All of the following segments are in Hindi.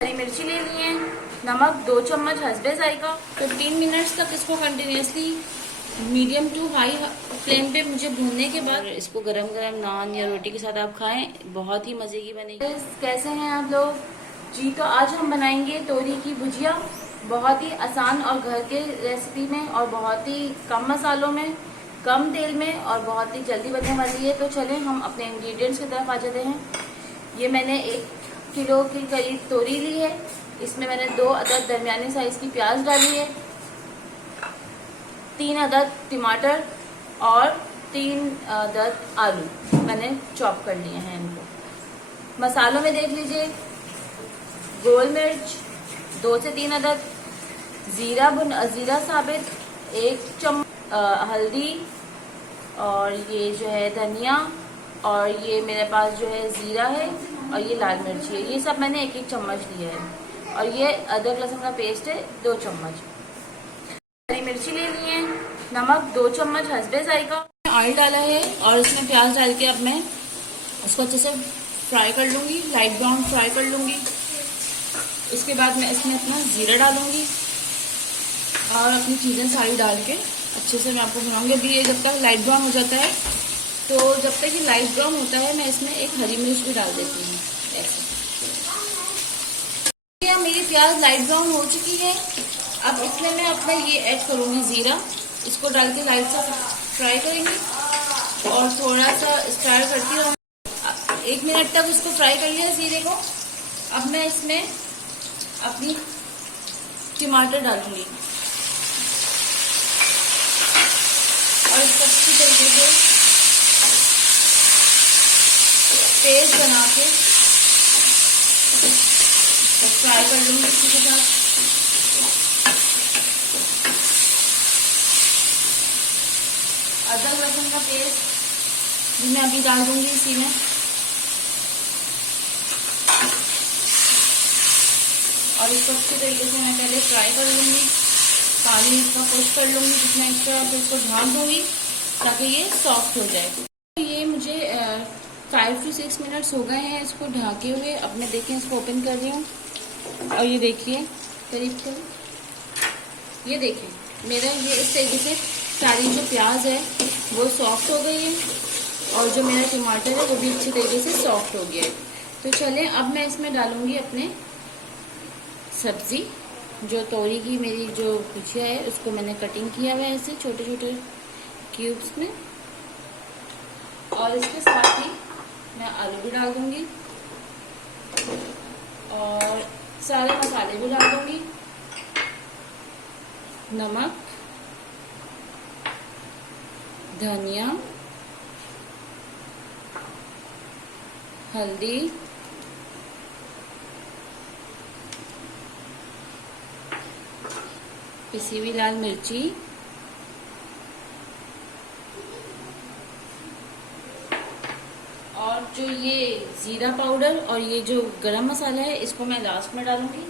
हरी मिर्ची ले ली है, नमक 2 चम्मच हस्बे जायका। 15 मिनट्स तक इसको continuously medium to high flame पे मुझे भूनने के बाद इसको गरम गरम नान या रोटी के साथ आप खाएं, बहुत ही मजे की बनेगी। कैसे हैं आप लोग जी? तो आज हम बनाएंगे तोरी की भुजिया, बहुत ही आसान और घर के रेसिपी में और बहुत ही कम मसालों में, कम तेल में और बहुत ही जल्दी बनने वाली है। तो चलें हम अपने इंग्रेडिएंट्स की तरफ आ जाते हैं। ये मैंने 1 किलो के करीब तोरी ली है। इसमें मैंने 2 अदद दरमियाने साइज की प्याज डाली है, 3 अदद टमाटर और 3 अदद आलू मैंने चॉप कर लिए हैं इनको। मसालों में देख लीजिए, गोल मिर्च 2 से 3 अदद, जीरा साबित 1 चम्मच, हल्दी और ये जो है धनिया और ये मेरे पास जो है जीरा है और ये लाल मिर्ची है। ये सब मैंने 1-1 चम्मच लिया है और ये अदरक लहसुन का पेस्ट है 2 चम्मच। हरी मिर्ची ले ली है, नमक 2 चम्मच हस्बे जायका। ऑयल डाला है और इसमें प्याज डाल के अब मैं इसको अच्छे से फ्राई कर लूँगी, लाइट ब्राउन फ्राई कर लूँगी। उसके बाद मैं इसमें अपना जीरा डालूँगी और अपनी चीज़ें सारी डाल के अच्छे से मैं आपको बनाऊँगी। अभी ये जब तक लाइट ब्राउन हो जाता है, तो जब तक ये लाइट ब्राउन होता है मैं इसमें एक हरी मिर्च भी डाल देती हूँ ऐसे। मेरी प्याज लाइट ब्राउन हो चुकी है। अब इसमें मैं अपना ये ऐड करूँगी जीरा, इसको डाल के लाइट सा फ्राई करेंगे और थोड़ा सा स्टार करती रहूँगी। 1 मिनट तक उसको फ्राई कर लिया जीरे को। अब मैं इसमें अपनी टमाटर डालूंगी और इसको अच्छी तरीके से पेस्ट बना के फ्राई कर लूँगी इसी के साथ। अदरक लहसुन का पेस्ट भी मैं अभी डाल दूंगी इसी में। और इसको अच्छी तरीके से मैं पहले फ्राई कर लूँगी, पानी इसका पुश कर लूँगी जितना एक्स्ट्रा, तो इसको ढाँप दूँगी ताकि ये सॉफ्ट हो जाए। तो ये मुझे 5 से 6 मिनट्स हो गए हैं इसको ढाके हुए। अब मैं देखें इसको ओपन कर रही हूँ और ये देखिए करीब ये देखिए मेरा ये इस तरीके से सारी जो प्याज है वो सॉफ्ट हो गई है और जो मेरा टमाटर है वो भी अच्छी तरीके से सॉफ्ट हो गया है। तो चलें अब मैं इसमें डालूंगी अपने सब्जी, जो तोरी की मेरी जो भुजिया है उसको मैंने कटिंग किया हुआ है ऐसे छोटे छोटे क्यूब्स में, और इसके साथ ही मैं आलू भी डाल दूंगी और सारे मसाले भी डाल दूंगी। नमक, धनिया, हल्दी, पिसी हुई लाल मिर्ची, और जो ये जीरा पाउडर और ये जो गरम मसाला है इसको मैं लास्ट में डालूंगी।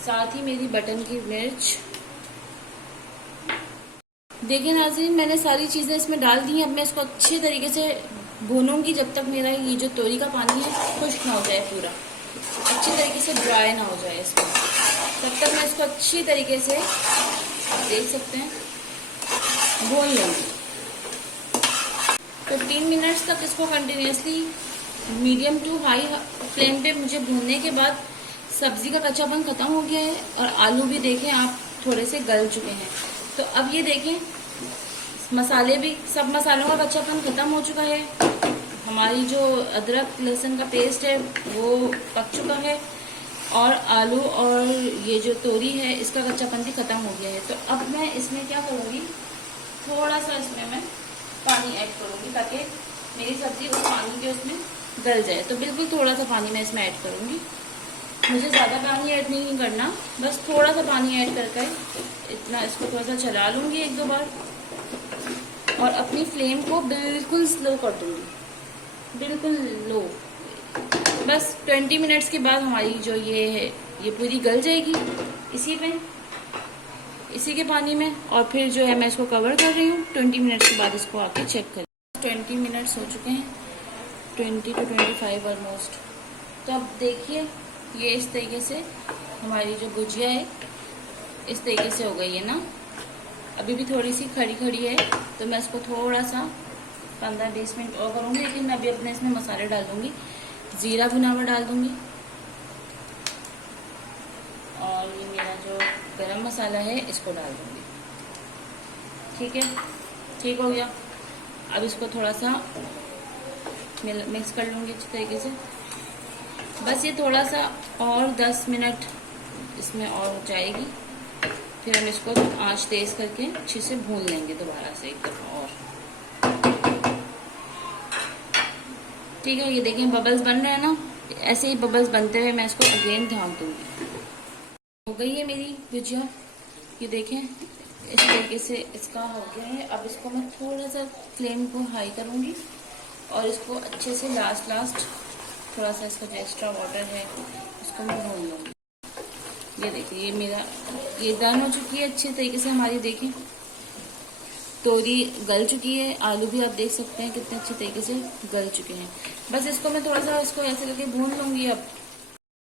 साथ ही मेरी बटन की मिर्च। देखिए नाज़रीन, मैंने सारी चीज़ें इसमें डाल दी हैं। अब मैं इसको अच्छे तरीके से भूनूंगी जब तक मेरा ये जो तोरी का पानी है खुश्क ना हो जाए, पूरा अच्छी तरीके से ड्राई ना हो जाए इसमें। तब तक मैं इसको अच्छी तरीके से, आप देख सकते हैं, भून लूँगी। 15 मिनट्स तक इसको continuously medium to high flame पे मुझे भूनने के बाद सब्जी का कच्चापन खत्म हो गया है और आलू भी देखें आप थोड़े से गल चुके हैं। तो अब ये देखें मसाले भी, सब मसालों का कच्चापन खत्म हो चुका है। हमारी जो अदरक लहसुन का पेस्ट है वो पक चुका है और आलू और ये जो तोरी है इसका कच्चापन भी खत्म हो गया है। तो अब मैं इसमें क्या करूँगी, थोड़ा सा इसमें मैं पानी ऐड करूँगी ताकि मेरी सब्जी उस पानी के उसमें गल जाए। तो बिल्कुल थोड़ा सा पानी मैं इसमें ऐड करूँगी, मुझे ज़्यादा पानी ऐड नहीं करना, बस थोड़ा सा पानी ऐड करके इतना इसको थोड़ा सा चला लूँगी 1-2 बार और अपनी फ्लेम को बिल्कुल स्लो कर दूँगी, बिल्कुल लो। बस 20 मिनट्स के बाद हमारी जो ये है ये पूरी गल जाएगी इसी के पानी में। और फिर जो है मैं इसको कवर कर रही हूँ। 20 मिनट्स के बाद इसको आके चेक कर। 20 मिनट्स हो चुके हैं, 20 to 25 ऑलमोस्ट। तो अब देखिए ये इस तरीके से हमारी जो गुजिया है इस तरीके से हो गई है ना। अभी भी थोड़ी सी खड़ी खड़ी है, तो मैं इसको थोड़ा सा 15-20 मिनट और करूँगी। लेकिन मैं अभी अपने इसमें मसाले डाल दूँगी। ज़ीरा भुना हुआ डाल दूँगी, और ये मेरा जो गरम मसाला है इसको डाल दूँगी। ठीक है, ठीक हो गया। अब इसको थोड़ा सा मिक्स कर लूँगी अच्छी तरीके से। बस ये थोड़ा सा और 10 मिनट इसमें और हो जाएगी। फिर हम इसको आंच तेज करके अच्छे से भून लेंगे दोबारा से एक दफ़ा और। ठीक है, ये देखिए बबल्स बन रहे हैं ना, ऐसे ही बबल्स बनते हुए मैं इसको अगेन ढाँक दूँगी। हो गई है मेरी भुजिया, ये देखें इस तरीके से इसका हो गया है। अब इसको मैं थोड़ा सा फ्लेम को हाई करूँगी और इसको अच्छे से लास्ट थोड़ा सा इसका जो एक्स्ट्रा वाटर है इसको मैं भून लूँगी। ये देखिए ये मेरा ये डन हो चुकी है अच्छे तरीके से हमारी। देखें तोरी गल चुकी है, आलू भी आप देख सकते हैं कितने अच्छे तरीके से गल चुके हैं। बस इसको मैं थोड़ा सा इसको ऐसे करके भून लूँगी। अब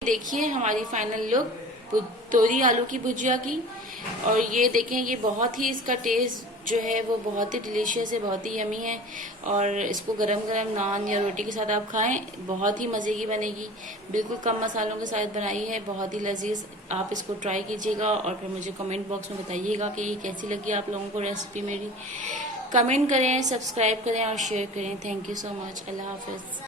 देखिए हमारी फाइनल लुक तोरी आलू की भुजिया की। और ये देखें ये बहुत ही इसका टेस्ट जो है वो बहुत ही डिलीशियस है, बहुत ही यमी है। और इसको गरम गरम नान या रोटी के साथ आप खाएं, बहुत ही मज़े की बनेगी। बिल्कुल कम मसालों के साथ बनाई है, बहुत ही लजीज। आप इसको ट्राई कीजिएगा और फिर मुझे कमेंट बॉक्स में बताइएगा कि ये कैसी लगी आप लोगों को रेसिपी मेरी। कमेंट करें, सब्सक्राइब करें और शेयर करें। Thank you so much. अल्लाह हाफिज़।